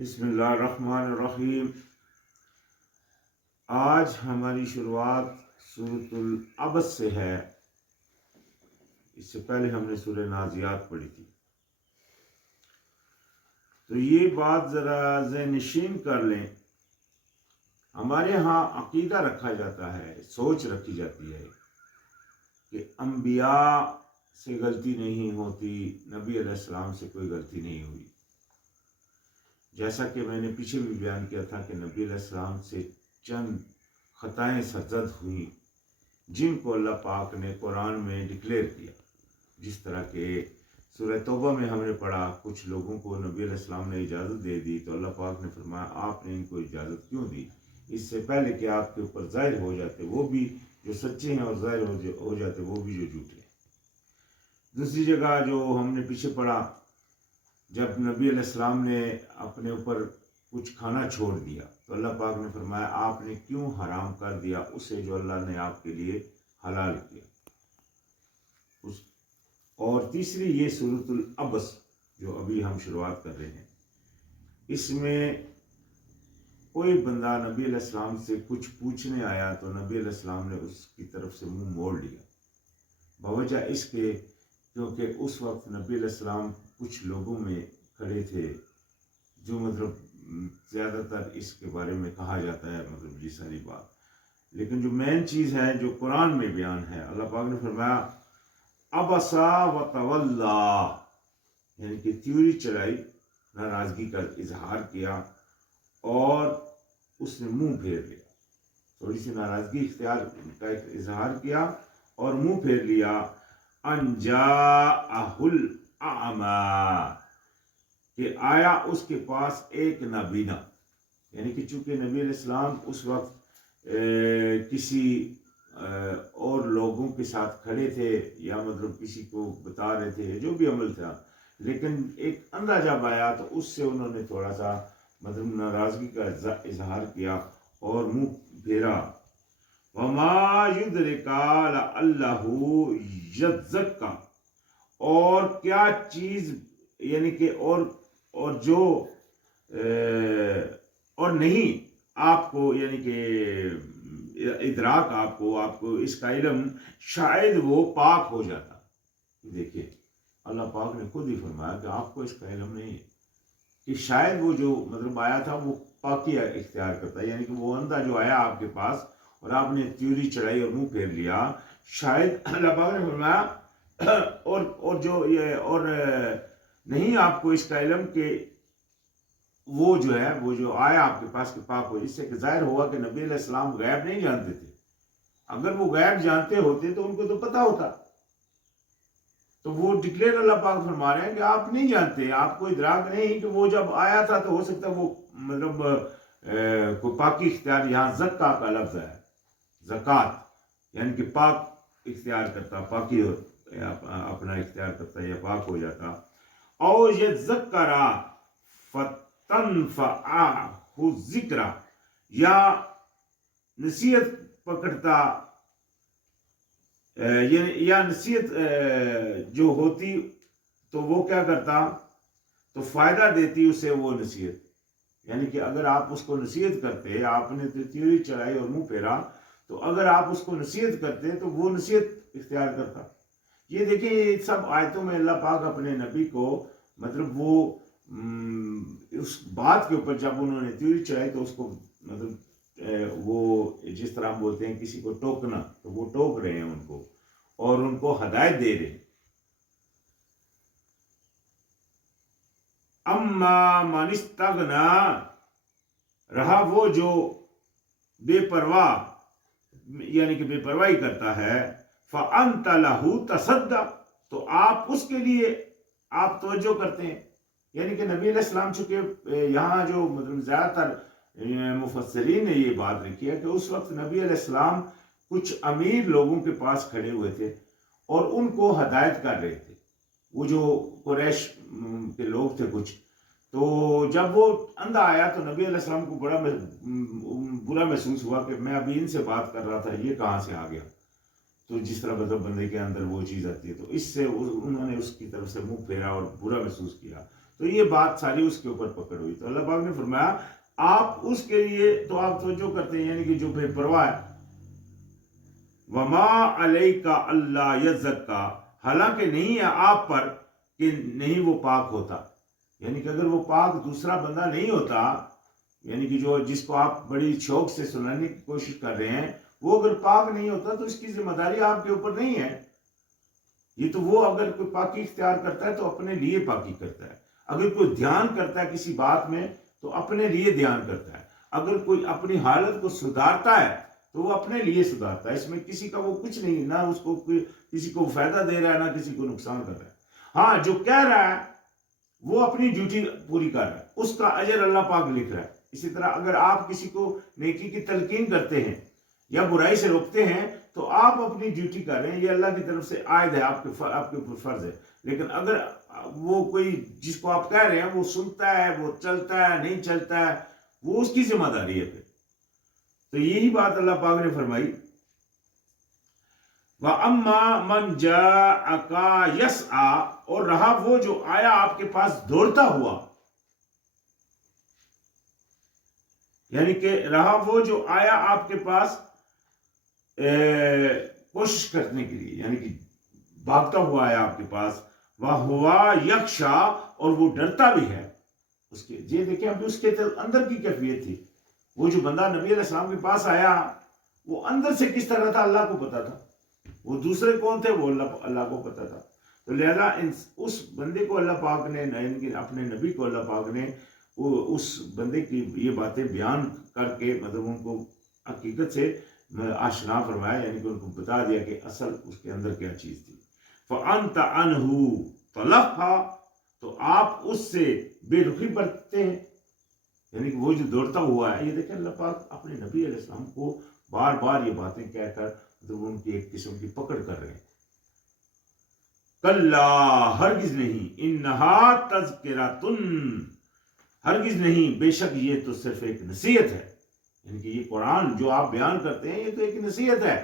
بسم اللہ الرحمن الرحیم۔ آج ہماری شروعات سورۃ العبس سے ہے۔ اس سے پہلے ہم نے سورہ نازیات پڑھی تھی، تو یہ بات ذرا ذہن نشین کر لیں۔ ہمارے ہاں عقیدہ رکھا جاتا ہے، سوچ رکھی جاتی ہے کہ انبیاء سے غلطی نہیں ہوتی، نبی علیہ السلام سے کوئی غلطی نہیں ہوئی۔ جیسا کہ میں نے پیچھے بھی بیان کیا تھا کہ نبی علیہ السلام سے چند خطائیں سرزد ہوئیں جن کو اللہ پاک نے قرآن میں ڈکلیئر کیا، جس طرح کہ سورہ توبہ میں ہم نے پڑھا کچھ لوگوں کو نبی علیہ السلام نے اجازت دے دی، تو اللہ پاک نے فرمایا آپ نے ان کو اجازت کیوں دی؟ اس سے پہلے کہ آپ کے اوپر ظاہر ہو جاتے وہ بھی جو سچے ہیں اور ظاہر ہو جاتے وہ بھی جو جھوٹے ہیں۔ دوسری جگہ جو ہم نے پیچھے پڑھا، جب نبی علیہ السلام نے اپنے اوپر کچھ کھانا چھوڑ دیا تو اللہ پاک نے فرمایا آپ نے کیوں حرام کر دیا اسے جو اللہ نے آپ کے لیے حلال کیا۔ اور تیسری یہ سورۃ العبس جو ابھی ہم شروعات کر رہے ہیں، اس میں کوئی بندہ نبی علیہ السلام سے کچھ پوچھنے آیا تو نبی علیہ السلام نے اس کی طرف سے منہ موڑ لیا، بوجہ اس کے کیونکہ اس وقت نبی علیہ السلام کچھ لوگوں میں کھڑے تھے جو زیادہ تر اس کے بارے میں کہا جاتا ہے یہ ساری بات، لیکن جو مین چیز ہے جو قرآن میں بیان ہے، اللہ پاک نے فرمایا ابسا و تولا، یعنی کہ تیوری چڑھائی، ناراضگی کا اظہار کیا اور اس نے منہ پھیر لیا، تھوڑی سی ناراضگی کا اظہار کیا اور منہ پھیر لیا۔ ان جاءہ الاعمی، کہ آیا اس کے پاس ایک نابینا، یعنی کہ چونکہ نبی علیہ السلام اس وقت کسی اور لوگوں کے ساتھ کھڑے تھے یا کسی کو بتا رہے تھے جو بھی عمل تھا، لیکن ایک اندھا جب آیا تو اس سے انہوں نے تھوڑا سا ناراضگی کا اظہار کیا اور منہ پھیرا۔ وما یدرک لعلہ یزکا، اور کیا چیز، یعنی کہ اور جو اور نہیں آپ کو، یعنی کہ ادراک آپ کو اس کا علم، شاید وہ پاک ہو جاتا۔ دیکھیے اللہ پاک نے خود ہی فرمایا کہ آپ کو اس کا علم نہیں ہے کہ شاید وہ جو آیا تھا وہ پاکی اختیار کرتا ہے، یعنی کہ وہ اندھا جو آیا آپ کے پاس اور آپ نے تیوری چڑھائی اور منہ پھیر لیا، شاید اللہ پاک نے فرمایا اور جو یہ اور نہیں آپ کو اس کا علم کہ وہ جو آیا آپ کے پاس کہ پاک ہو، اس سے کہ ظاہر ہوا کہ نبی علیہ السلام غیب نہیں جانتے تھے۔ اگر وہ غیب جانتے ہوتے تو ان کو تو پتا ہوتا، تو وہ ڈکلیئر اللہ پاک فرما رہے ہیں کہ آپ نہیں جانتے، آپ کو ادراک نہیں کہ وہ جب آیا تھا تو ہو سکتا ہے وہ کوئی پاکی اختیار، یہاں زکا کا لفظ ہے، زکات یعنی کہ پاک اختیار کرتا، پاکی اپنا اختیار کرتا یا پاک ہو جاتا۔ او یذکرا فتنفعہ الذکرہ، یا نصیحت پکڑتا، یا نصیحت جو ہوتی تو وہ کیا کرتا، تو فائدہ دیتی اسے وہ نصیحت، یعنی کہ اگر آپ اس کو نصیحت کرتے، آپ نے تیوری چڑھائی اور منہ پھیرا، تو اگر آپ اس کو نصیحت کرتے تو وہ نصیحت اختیار کرتا۔ یہ دیکھیں سب آیتوں میں اللہ پاک اپنے نبی کو وہ اس بات کے اوپر جب انہوں نے تیوری چڑھائی تو اس کو وہ جس طرح ہم بولتے ہیں کسی کو ٹوکنا، تو وہ ٹوک رہے ہیں ان کو اور ان کو ہدایت دے رہے ہیں۔ اما من استغنا، رہا وہ جو بے پرواہ، یعنی کہ بے پرواہی کرتا ہے، فانت لہ تصدی، تو آپ اس کے لیے آپ توجہ کرتے ہیں، یعنی کہ نبی علیہ السلام چونکہ یہاں جو زیادہ تر مفسرین نے یہ بات لکھی ہے کہ اس وقت نبی علیہ السلام کچھ امیر لوگوں کے پاس کھڑے ہوئے تھے اور ان کو ہدایت کر رہے تھے، وہ جو قریش کے لوگ تھے کچھ، تو جب وہ اندھا آیا تو نبی علیہ السلام کو بڑا برا محسوس ہوا کہ میں ابھی ان سے بات کر رہا تھا، یہ کہاں سے آ گیا، تو جس طرح بندے کے اندر وہ چیز آتی ہے، تو اس سے انہوں نے اس کی طرف سے منہ پھیرا اور برا محسوس کیا، تو یہ بات ساری اس کے اوپر پکڑ ہوئی. تو اللہ پاک نے فرمایا آپ اس کے لیے تو آپ توجہ کرتے ہیں یعنی کہ جو بے پرواہ ہے. وما علیک اللہ یزکا، حالانکہ نہیں ہے آپ پر کہ نہیں وہ پاک ہوتا. یعنی کہ اگر وہ پاک دوسرا بندہ نہیں ہوتا، یعنی کہ جو جس کو آپ بڑی شوق سے سنانے کی کوشش کر رہے ہیں، وہ اگر پاک نہیں ہوتا تو اس کی ذمہ داری آپ کے اوپر نہیں ہے. یہ تو وہ اگر کوئی پاکی اختیار کرتا ہے تو اپنے لیے پاکی کرتا ہے. اگر کوئی دھیان کرتا ہے کسی بات میں تو اپنے لیے دھیان کرتا ہے. اگر کوئی اپنی حالت کو سدھارتا ہے تو وہ اپنے لیے سدھارتا ہے. اس میں کسی کا وہ کچھ نہیں، نہ اس کو کسی کو فائدہ دے رہا ہے نہ کسی کو نقصان کر رہا ہے. ہاں جو کہہ رہا ہے وہ اپنی ڈیوٹی پوری کر رہا ہے، اس کا اجر اللہ پاک لکھ رہا ہے. اسی طرح اگر آپ کسی کو نیکی کی تلقین کرتے ہیں یا برائی سے روکتے ہیں تو آپ اپنی ڈیوٹی کر رہے ہیں، یہ اللہ کی طرف سے عائد ہے، آپ کے اوپر فرض ہے. لیکن اگر وہ کوئی جس کو آپ کہہ رہے ہیں وہ سنتا ہے، وہ چلتا ہے نہیں چلتا ہے، وہ اس کی ذمہ داری ہے پھر. تو یہی بات اللہ پاک نے فرمائی. وَأَمَّا مَنْ جَاءَكَ يَسْعَىٰ، اور رہا وہ جو آیا آپ کے پاس دوڑتا ہوا، یعنی کہ رہا وہ جو آیا آپ کے پاس کوشش کرنے کے لیے، یعنی کہ بھاگتا ہوا آیا آپ کے پاس. وَهُوَ يَخْشَىٰ، اور وہ ڈرتا بھی ہے. اس کے یہ دیکھیں ابھی اس کے اندر کی کیفیت تھی. وہ جو بندہ نبی علیہ السلام کے پاس آیا وہ اندر سے کس طرح تھا اللہ کو پتا تھا. وہ دوسرے کون تھے وہ اللہ کو پتا تھا. تو لہذا اس بندے کو اللہ پاک نے، اپنے نبی کو اللہ پاک نے اس بندے کی یہ باتیں بیان کر کے مطلب ان کو حقیقت سے آشنا فرمایا، یعنی کہ ان کو بتا دیا کہ اصل اس کے اندر کیا چیز تھی. فَأَنْتَ عَنْهُ تَلَهَّا، تو آپ اس سے بے رخی برتتے ہیں. یعنی کہ وہ جو دوڑتا ہوا ہے، یہ دیکھیں اللہ پاک اپنے نبی علیہ السلام کو بار بار یہ باتیں کہہ کر مطلب ان کی ایک قسم کی پکڑ کر رہے ہیں. کلا، ہرگز نہیں، انہا تذکرۃ، ہرگز نہیں، بے شک یہ تو صرف ایک نصیحت ہے. یعنی کہ یہ قرآن جو آپ بیان کرتے ہیں یہ تو ایک نصیحت ہے.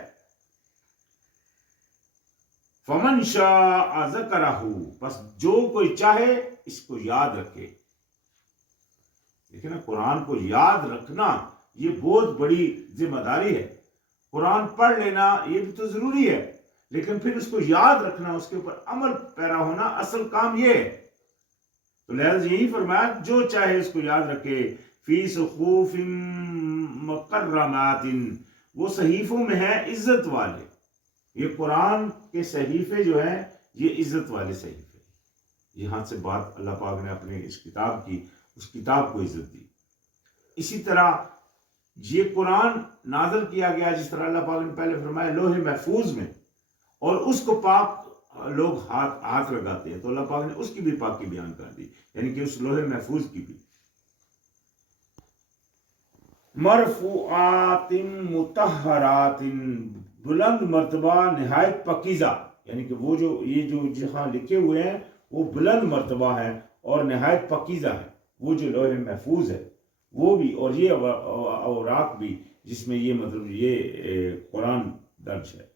فمن شاء ذکرہ، بس جو کوئی چاہے اس کو یاد رکھے. دیکھیں نا، قرآن کو یاد رکھنا یہ بہت بڑی ذمہ داری ہے. قرآن پڑھ لینا یہ بھی تو ضروری ہے، لیکن پھر اس کو یاد رکھنا، اس کے اوپر عمل پیرا ہونا، اصل کام یہ ہے. تو لہذا یہی فرمایا جو چاہے اس کو یاد رکھے. فی صحف مکرمات، وہ صحیفوں میں ہے عزت والے. یہ قرآن کے صحیفے جو ہیں یہ عزت والے صحیفے. یہاں سے بات اللہ پاک نے اپنے اس کتاب کی، اس کتاب کو عزت دی. اسی طرح یہ قرآن نازل کیا گیا جس طرح اللہ پاک نے پہلے فرمایا لوح محفوظ میں، اور اس کو پاک لوگ ہاتھ لگاتے ہیں، تو اللہ پاک نے اس کی بھی پاکی بیان کر دی، یعنی کہ اس لوح محفوظ کی بھی. مرفوعات مطہرات، بلند مرتبہ نہایت پاکیزہ. یعنی کہ وہ جو یہ جو جہاں لکھے ہوئے ہیں وہ بلند مرتبہ ہیں اور نہایت پاکیزہ ہے. وہ جو لوح محفوظ ہے وہ بھی، اور یہ اوراق بھی جس میں یہ مطلب یہ قرآن درج ہے.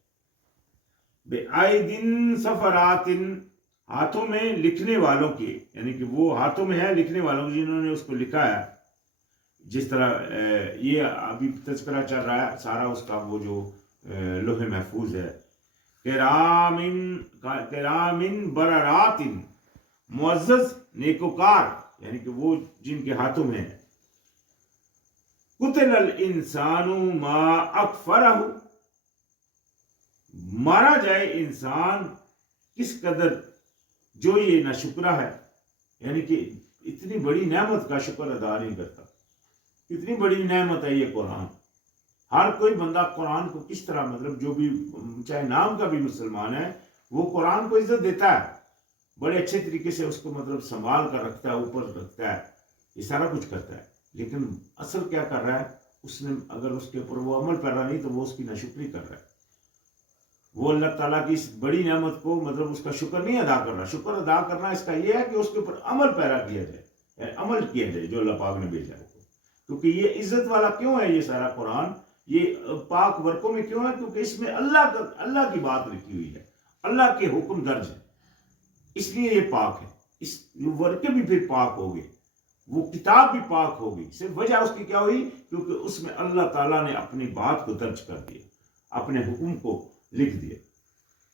بِأَيْدٍ سَفَرَاتٍ، ہاتھوں میں لکھنے والوں کے، یعنی کہ وہ ہاتھوں میں ہے لکھنے والوں جنہوں نے اس کو لکھا ہے. جس طرح یہ ابھی تذکرہ چل رہا ہے سارا اس کا، وہ جو لوح محفوظ ہے. کرامن بررات، معزز نیکوکار، یعنی کہ وہ جن کے ہاتھوں میں ہے. قتل الانسان ما اکفرہ، مارا جائے انسان کس قدر جو یہ ناشکرا ہے. یعنی کہ اتنی بڑی نعمت کا شکر ادا نہیں کرتا. کتنی بڑی نعمت ہے یہ قرآن. ہر کوئی بندہ قرآن کو کس طرح مطلب جو بھی چاہے نام کا بھی مسلمان ہے وہ قرآن کو عزت دیتا ہے، بڑے اچھے طریقے سے اس کو مطلب سنبھال کر رکھتا ہے، اوپر رکھتا ہے، یہ سارا کچھ کرتا ہے. لیکن اصل کیا کر رہا ہے، اس نے اگر اس کے اوپر وہ عمل پیرا نہیں تو وہ اس کی ناشکری کر رہا ہے. وہ اللہ تعالیٰ کی اس بڑی نعمت کو مطلب اس کا شکر نہیں ادا کر رہا. شکر ادا کرنا اس کا یہ ہے کہ اس کے اوپر عمل پیرا کیا جائے، عمل کیا جائے جو اللہ پاک نے بھیجا ہے. کیونکہ یہ عزت والا کیوں ہے یہ سارا قرآن، یہ پاک ورقوں میں کیوں ہے؟ کیونکہ اس میں اللہ کی بات لکھی ہوئی ہے، اللہ کے حکم درج ہے، اس لیے یہ پاک ہے. اس ورقے بھی پھر پاک ہو گئے، وہ کتاب بھی پاک ہو گئی. صرف وجہ اس کی کیا ہوئی؟ کیونکہ اس میں اللہ تعالیٰ نے اپنی بات کو درج کر دیا، اپنے حکم کو لکھ دیا،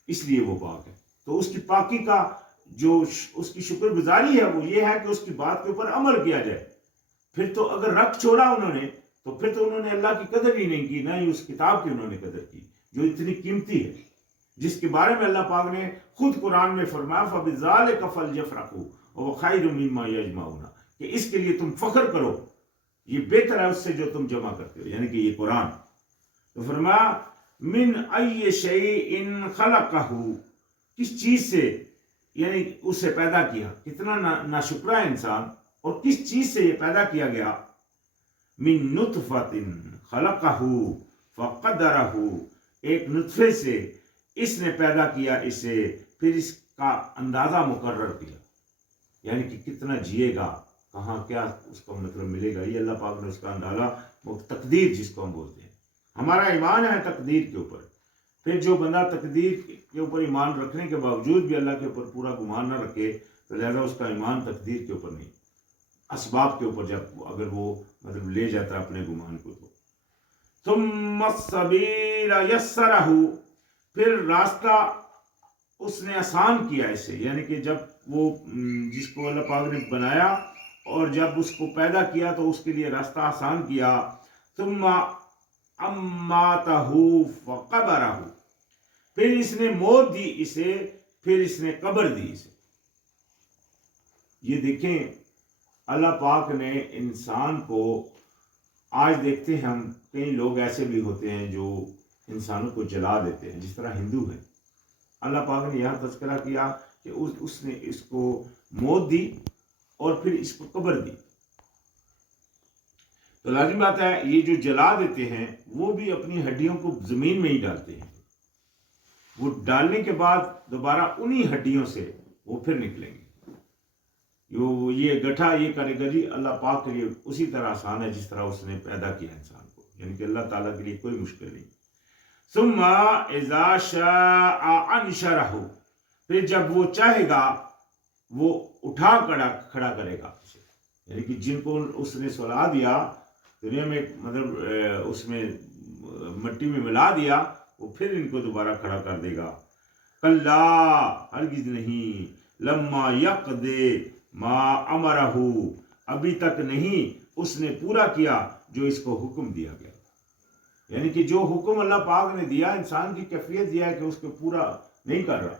اس لیے وہ پاک ہے. تو اس کی پاکی کا جو اس کی شکر گزاری ہے وہ یہ ہے کہ اس کی بات کے اوپر عمل کیا جائے. پھر تو اگر رکھ چھوڑا انہوں نے تو پھر تو انہوں نے اللہ کی قدر ہی نہیں کی، نہ ہی اس کتاب کی انہوں نے قدر کی جو اتنی قیمتی ہے، جس کے بارے میں اللہ پاک نے خود قرآن میں فرمایا فَبِذَلِكَ فَلْيَفْرَحُوا وَهُوَ خَيْرٌ مِّمَّا يَجْمَعُونَ، کہ اس کے لیے تم فخر کرو، یہ بہتر ہے اس سے جو تم جمع کرتے ہو، یعنی کہ یہ قرآن. تو فرمایا من ای شیء خلقہ، کس چیز سے یعنی اسے پیدا کیا. کتنا ناشکرا ہے انسان، اور کس چیز سے یہ پیدا کیا گیا. من نطفۃ خلقہ فقدرہ، ایک نطفے سے اس نے پیدا کیا اسے، پھر اس کا اندازہ مقرر کیا، یعنی کہ کتنا جیے گا، کہاں کیا اس کا مطلب ملے گا، یہ اللہ پاک نے اس کا اندازہ، وہ تقدیر جس کو ہم بولتے ہیں. ہمارا ایمان ہے تقدیر کے اوپر. پھر جو بندہ تقدیر کے اوپر ایمان رکھنے کے باوجود بھی اللہ کے اوپر پورا گمان نہ رکھے تو لہذا اس کا ایمان تقدیر کے اوپر نہیں، اسباب کے اوپر جب اگر وہ مطلب لے جاتا ہے اپنے گمان کو. تو ثم السبیل یسرہ، پھر راستہ اس نے آسان کیا اسے، یعنی کہ جب وہ جس کو اللہ پاک نے بنایا اور جب اس کو پیدا کیا تو اس کے لیے راستہ آسان کیا. ثم اماتہ فقبرہ، پھر اس نے موت دی اسے، پھر اس نے قبر دی اسے. یہ دیکھیں اللہ پاک نے انسان کو، آج دیکھتے ہیں ہم کئی لوگ ایسے بھی ہوتے ہیں جو انسانوں کو جلا دیتے ہیں، جس طرح ہندو ہیں. اللہ پاک نے یہاں تذکرہ کیا کہ اس نے اس کو موت دی اور پھر اس کو قبر دی. تو لازم بات ہے یہ جو جلا دیتے ہیں وہ بھی اپنی ہڈیوں کو زمین میں ہی ڈالتے ہیں، وہ ڈالنے کے بعد دوبارہ انہی ہڈیوں سے وہ پھر نکلیں گے. یہ گٹھا یہ کرے گا جی اللہ پاک کے لیے اسی طرح آسان ہے جس طرح اس نے پیدا کیا انسان کو، یعنی کہ اللہ تعالیٰ کے لیے کوئی مشکل نہیں. ثم اذا شاء انشرہ، پھر جب وہ چاہے گا وہ اٹھا کھڑا کرے گا اسے، یعنی کہ جن کو اس نے سلا دیا دنیا میں، مطلب اس میں مٹی میں ملا دیا، وہ پھر ان کو دوبارہ کھڑا کر دے گا. کلا، ہرگز نہیں، لما یقضی ما امرہ، ابھی تک نہیں اس نے پورا کیا جو اس کو حکم دیا گیا. یعنی کہ جو حکم اللہ پاک نے دیا انسان کی کیفیت یہ ہے کہ اس کو پورا نہیں کر رہا،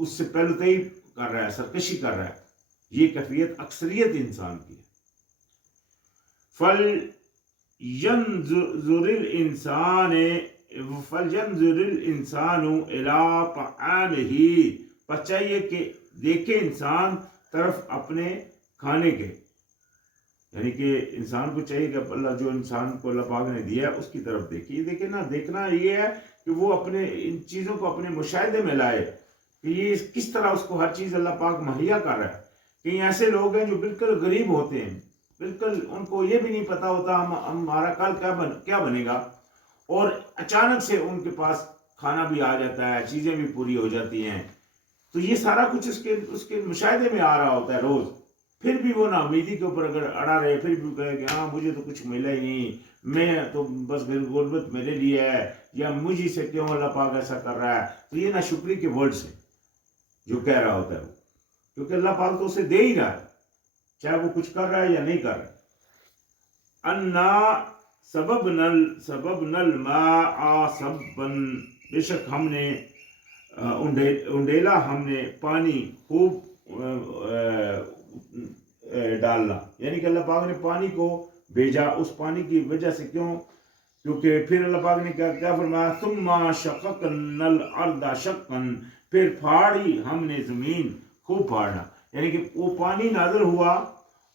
اس سے پہلے ہی کر رہا ہے، سرکشی کر رہا ہے. یہ کیفیت اکثریت انسان کی ہے. فَلْيَنْظُرِ الْإِنسَانُ إِلَىٰ طَعَامِهِ، پس چاہیے کہ دیکھے انسان طرف اپنے کھانے کے، یعنی کہ انسان کو چاہیے کہ اللہ جو انسان کو اللہ پاک نے دیا ہے اس کی طرف دیکھیے. دیکھیں نا، دیکھنا یہ ہے کہ وہ اپنے ان چیزوں کو اپنے مشاہدے میں لائے کہ یہ کس طرح اس کو ہر چیز اللہ پاک مہیا کر رہا ہے. کئی ایسے لوگ ہیں جو بالکل غریب ہوتے ہیں، بالکل ان کو یہ بھی نہیں پتا ہوتا ہمارا کل کیا بنے گا، اور اچانک سے ان کے پاس کھانا بھی آ جاتا ہے، چیزیں بھی پوری ہو جاتی ہیں. تو یہ سارا کچھ اس کے مشاہدے میں آ رہا ہوتا ہے روز. پھر بھی وہ نا امیدی کے اوپر اگر اڑا رہے، پھر بھی کہے کہ ہاں مجھے تو کچھ ملا ہی نہیں، میں تو بس غربت میرے لیے ہے، یا مجھے سے کیوں اللہ پاک ایسا کر رہا ہے. تو یہ نا شکری کے ورڈز ہیں جو کہہ رہا ہوتا ہے وہ، کیونکہ اللہ پاک تو اسے دے ہی رہا ہے چاہے وہ کچھ کر رہا ہے یا نہیں کر رہا ہے. انا سببنا الماء سبا، بے شک ہم نے انڈیلا، ہم نے پانی خوب ڈالنا، یعنی کہ اللہ پاک نے پانی کو بھیجا اس پانی کی وجہ سے. کیوں؟ کیونکہ پھر اللہ پاک نے کیا فرمایا، ثم شققنا الارض شقا، پھر پھاڑی ہم نے زمین خوب پھاڑنا، یعنی کہ وہ پانی نازل ہوا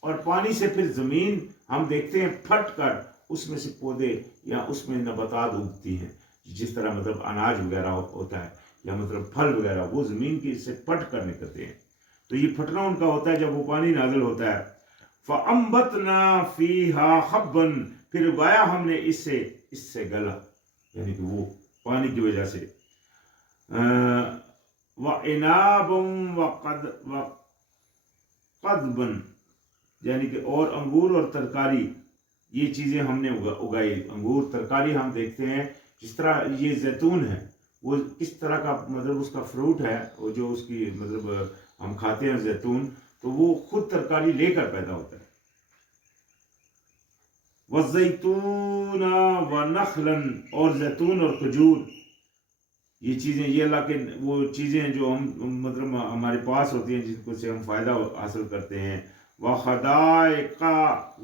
اور پانی سے پھر زمین ہم دیکھتے ہیں پھٹ کر اس میں سے پودے یا اس میں نباتات اگتی ہیں، جس طرح مطلب اناج وغیرہ ہوتا ہے یا مطلب پھل وغیرہ، وہ زمین کی سے پھٹ کر نکلتے ہیں. تو یہ پھٹنا ان کا ہوتا ہے جب وہ پانی نازل ہوتا ہے. فَأَنبَتْنَا فِيهَا حَبًّا، پھر اگایا ہم نے اس سے گلا، یعنی کہ وہ پانی کی وجہ سے. وَعِنَابًا قضبن یعنی کہ اور انگور اور ترکاری، یہ چیزیں ہم نے اگائی. انگور ترکاری ہم دیکھتے ہیں جس طرح یہ زیتون ہے وہ کس طرح کا مطلب اس کا فروٹ ہے، وہ جو اس کی مطلب ہم کھاتے ہیں زیتون، تو وہ خود ترکاری لے کر پیدا ہوتا ہے. وَالزَّيْتُونَ وَنَخْلًا اور زیتون اور کھجور، یہ چیزیں یہ اللہ کے وہ چیزیں ہیں جو ہم مطلب ہمارے پاس ہوتی ہیں جن کو سے ہم فائدہ حاصل کرتے ہیں. وَحَدَائِقَ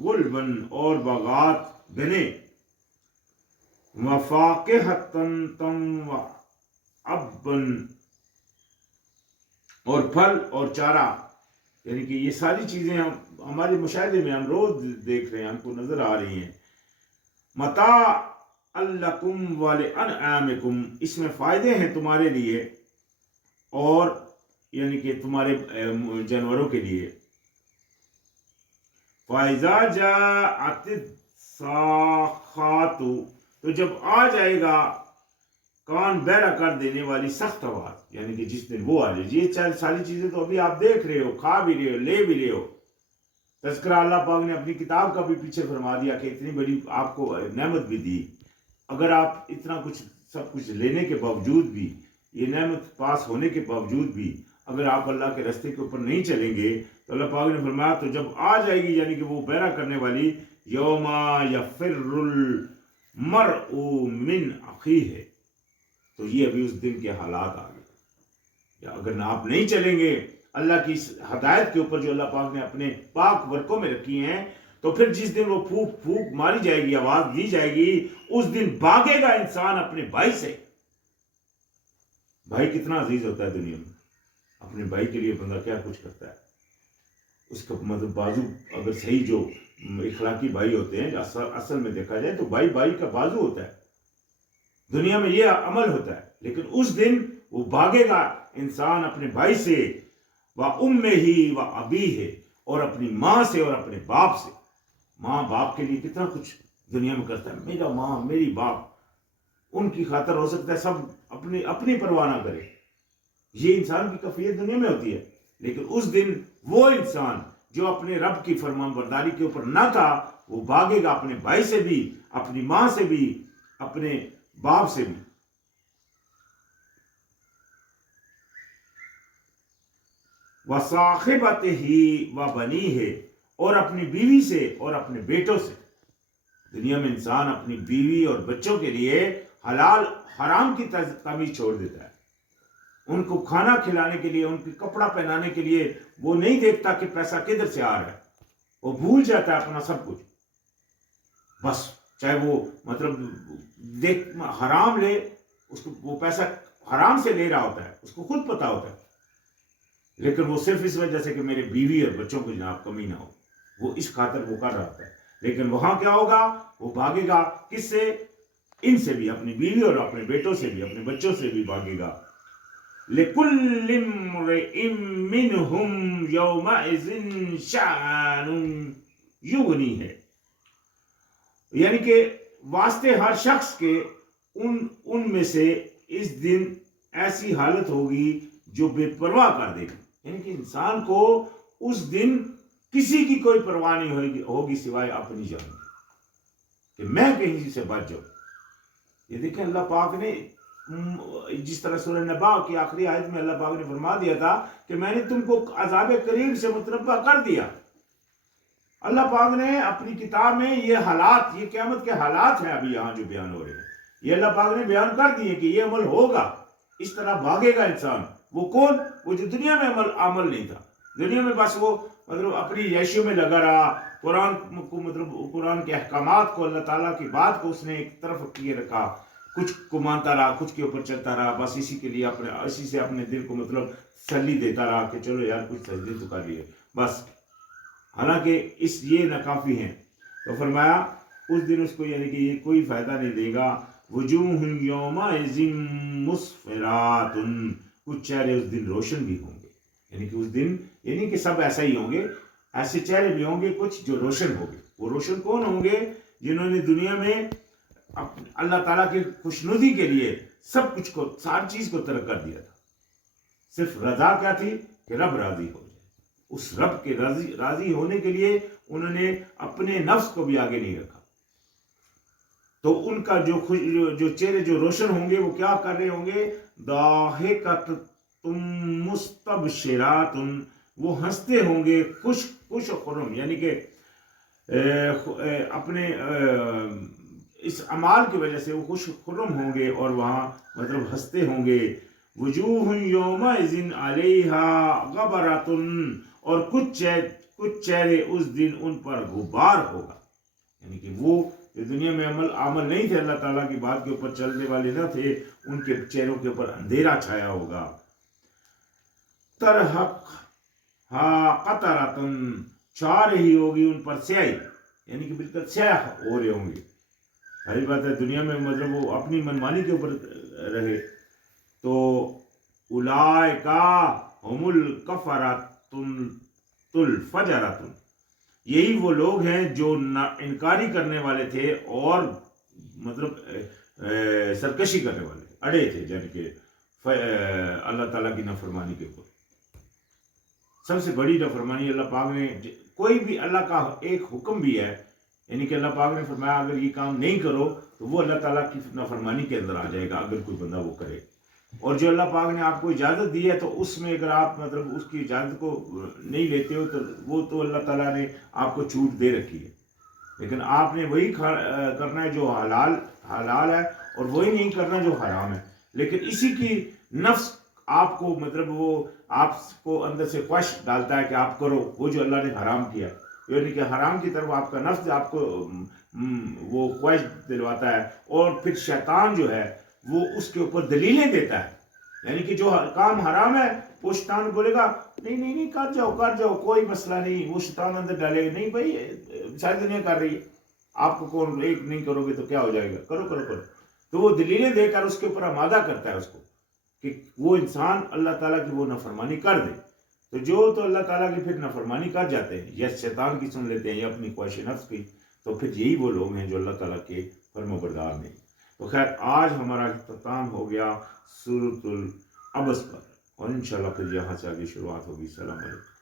غُلْبًا اور باغات گنے. وَفَاكِهَةً وَعَبًّا اور پھل اور چارہ، یعنی کہ یہ ساری چیزیں ہمارے مشاہدے میں ہم روز دیکھ رہے ہیں، ہم کو نظر آ رہی ہیں. متاع لکم ولانعامکم، اس میں فائدے ہیں تمہارے لیے اور یعنی کہ تمہارے جانوروں کے لیے. فَإِذَا جَاءَتِ الصَّاخَّاتُ تو جب آ جائے گا کان بہرا کر دینے والی سخت آواز، یعنی کہ جس دن وہ آ جائے. یہ ساری چیزیں تو ابھی آپ دیکھ رہے ہو، کھا بھی رہے ہو، لے بھی رہے ہو. تذکرہ اللہ پاک نے اپنی کتاب کا بھی پیچھے فرما دیا کہ اتنی بڑی آپ کو نعمت بھی دی. اگر آپ اتنا کچھ سب کچھ لینے کے باوجود بھی، یہ نعمت پاس ہونے کے باوجود بھی اگر آپ اللہ کے راستے کے اوپر نہیں چلیں گے تو اللہ پاک نے فرمایا تو جب آ جائے گی یعنی کہ وہ بیرا کرنے والی، یوم یفر المرء من اخیہ، تو یہ ابھی اس دن کے حالات آ گئے. اگر آپ نہیں چلیں گے اللہ کی اس ہدایت کے اوپر جو اللہ پاک نے اپنے پاک ورکوں میں رکھی ہیں، تو پھر جس دن وہ پھونک پھونک ماری جائے گی، آواز دی جائے گی، اس دن بھاگے گا انسان اپنے بھائی سے. بھائی کتنا عزیز ہوتا ہے دنیا میں، اپنے بھائی کے لیے بندہ کیا کچھ کرتا ہے. اس کا مطلب بازو اگر صحیح جو اخلاقی بھائی ہوتے ہیں، اصل میں دیکھا جائے تو بھائی بھائی کا بازو ہوتا ہے. دنیا میں یہ عمل ہوتا ہے، لیکن اس دن وہ بھاگے گا انسان اپنے بھائی سے، وَأُمِّهِ وَأَبِيهِ اور اپنی ماں سے اور اپنے باپ سے. ماں باپ کے لیے کتنا کچھ دنیا میں کرتا ہے. میرا ماں میری باپ، ان کی خاطر ہو سکتا ہے سب اپنی پرواہ نہ کرے. یہ انسان کی کیفیت دنیا میں ہوتی ہے، لیکن اس دن وہ انسان جو اپنے رب کی فرمان برداری کے اوپر نہ تھا، وہ بھاگے گا اپنے بھائی سے بھی، اپنی ماں سے بھی، اپنے باپ سے بھی. وَصَاحِبَتِهِ وَبَنِيهِ اور اپنی بیوی سے اور اپنے بیٹوں سے. دنیا میں انسان اپنی بیوی اور بچوں کے لیے حلال حرام کی تمیز چھوڑ دیتا ہے. ان کو کھانا کھلانے کے لیے، ان کی کپڑا پہنانے کے لیے وہ نہیں دیکھتا کہ پیسہ کدھر سے آ رہا ہے. وہ بھول جاتا ہے اپنا سب کچھ. بس چاہے وہ مطلب حرام لے، اس کو وہ پیسہ حرام سے لے رہا ہوتا ہے، اس کو خود پتا ہوتا ہے، لیکن وہ صرف اس وجہ سے کہ میرے بیوی اور بچوں کو جناب کمی نہ ہو، وہ اس خاطر وہ کر رہا ہوتا ہے. لیکن وہاں کیا ہوگا؟ وہ بھاگے گا کس سے؟ ان سے بھی، اپنی بیوی اور اپنے بیٹوں سے بھی، اپنے بچوں سے بھی بھاگے گا. لِكُلِّ امْرِئٍ مِّنْهُمْ يَوْمَئِذٍ شَأْنٌ يُغْنِيهِ یعنی کہ واسطے ہر شخص کے ان میں سے اس دن ایسی حالت ہوگی جو بے پرواہ کر دے گی. یعنی کہ انسان کو اس دن کسی کی کوئی پرواہ نہیں ہوگی سوائے اپنی جان کہ میں کہیں سے بچ جاؤں. یہ دیکھیں اللہ پاک نے جس طرح سورہ نبا کی آخری آیت میں اللہ پاک نے فرما دیا تھا کہ میں نے تم کو عذاب قریب سے متنبع کر دیا. اللہ پاک نے اپنی کتاب میں یہ حالات، یہ قیامت کے حالات ہیں ابھی یہاں جو بیان ہو رہے ہیں، یہ اللہ پاک نے بیان کر دیے کہ یہ عمل ہوگا، اس طرح بھاگے گا انسان. وہ کون؟ وہ جو دنیا میں عمل نہیں تھا، دنیا میں بس وہ اپنی یشیوں میں لگا رہا، قرآن کو قرآن کے احکامات کو، اللہ تعالیٰ کی بات کو اس نے ایک طرف کیے رکھا، کچھ کو مانتا رہا، کچھ کے اوپر چلتا رہا، بس اسی کے لیے اسی سے اپنے دل کو تسلی دیتا رہا کہ چلو یار کچھ سجدے تو کر لیے بس. حالانکہ یہ ناکافی ہیں. تو فرمایا اس دن اس کو یعنی کہ یہ کوئی فائدہ نہیں دے گا. وجوہ یومئذ مسفرات کچھ چہرے اس دن روشن بھی ہوں گے. یعنی کہ اس دن یعنی کہ سب ایسا ہی ہوں گے، ایسے چہرے بھی ہوں گے کچھ جو روشن ہوں گے. وہ روشن کون ہوں گے؟ جنہوں نے دنیا میں اللہ تعالیٰ کی خوشنودی کے لیے سب کچھ کو، ساری چیز کو ترک کر دیا تھا. صرف رضا کیا تھی کہ رب راضی ہو جائے. اس رب کے راضی ہونے کے لیے انہوں نے اپنے نفس کو بھی آگے نہیں رکھا. تو ان کا جو چہرے جو روشن ہوں گے وہ کیا کر رہے ہوں گے؟ ضاحکۃ مستبشرات، وہ ہنستے ہوں گے خوش و خرم، یعنی کہ اپنے اس اعمال کی وجہ سے وہ خوش خرم ہوں گے اور وہاں مطلب ہنستے ہوں گے. وجوہ یومئذ علیہا غبرۃ، اور کچھ چہرے اس دن ان پر غبار ہوگا، یعنی کہ وہ جو دنیا میں عمل نہیں تھے، اللہ تعالیٰ کی بات کے اوپر چلنے والے نہ تھے، ان کے چہروں کے اوپر اندھیرا چھایا ہوگا. ترحق ہا قطرۃ، چھا رہی ہوگی ان پر سیاہی، یعنی کہ بالکل سیاہ ہو رہے ہوں گے. ساری بات ہے دنیا میں مطلب وہ اپنی منمانی کے اوپر رہے. تو اولئک هم الکفرۃ الفجرۃ، یہی وہ لوگ ہیں جو انکاری کرنے والے تھے اور مطلب سرکشی کرنے والے اڑے تھے، یعنی کہ اللہ تعالیٰ کی نافرمانی کے اوپر. سب سے بڑی نافرمانی اللہ پاک نے، کوئی بھی اللہ کا ایک حکم بھی ہے، یعنی کہ اللہ پاک نے فرمایا اگر یہ کام نہیں کرو تو وہ اللہ تعالیٰ کی نافرمانی کے اندر آ جائے گا اگر کوئی بندہ وہ کرے. اور جو اللہ پاک نے آپ کو اجازت دی ہے تو اس میں اگر آپ مطلب اس کی اجازت کو نہیں لیتے ہو تو وہ تو اللہ تعالیٰ نے آپ کو چھوٹ دے رکھی ہے، لیکن آپ نے وہی کرنا ہے جو حلال ہے اور وہی نہیں کرنا جو حرام ہے. لیکن اسی کی نفس آپ کو مطلب وہ آپ کو اندر سے خواہش ڈالتا ہے کہ آپ کرو وہ جو اللہ نے حرام کیا، یعنی کہ حرام کی طرف آپ کا نفس آپ کو وہ خواہش دلواتا ہے. اور پھر شیطان جو ہے وہ اس کے اوپر دلیلیں دیتا ہے، یعنی کہ جو کام حرام ہے وہ شیطان بولے گا نہیں کر جاؤ کوئی مسئلہ نہیں، وہ شیطان اندر ڈالے گا نہیں بھائی ساری دنیا کر رہی ہے، آپ کو کون ایک نہیں کرو گے تو کیا ہو جائے گا، کرو. تو وہ دلیلیں دے کر اس کے اوپر آمادہ کرتا ہے اس کو کہ وہ انسان اللہ تعالیٰ کی وہ نافرمانی کر دے. تو جو تو اللہ تعالیٰ کی پھر نافرمانی کر جاتے ہیں یا شیطان کی سن لیتے ہیں یا اپنی خواہش نفس کی، تو پھر یہی وہ لوگ ہیں جو اللہ تعالیٰ کے فرمانبردار نہیں. تو خیر آج ہمارا اختتام ہو گیا سورۃ العبس پر، اور انشاءاللہ پھر یہاں سے آگے شروعات ہوگی. السلام علیکم.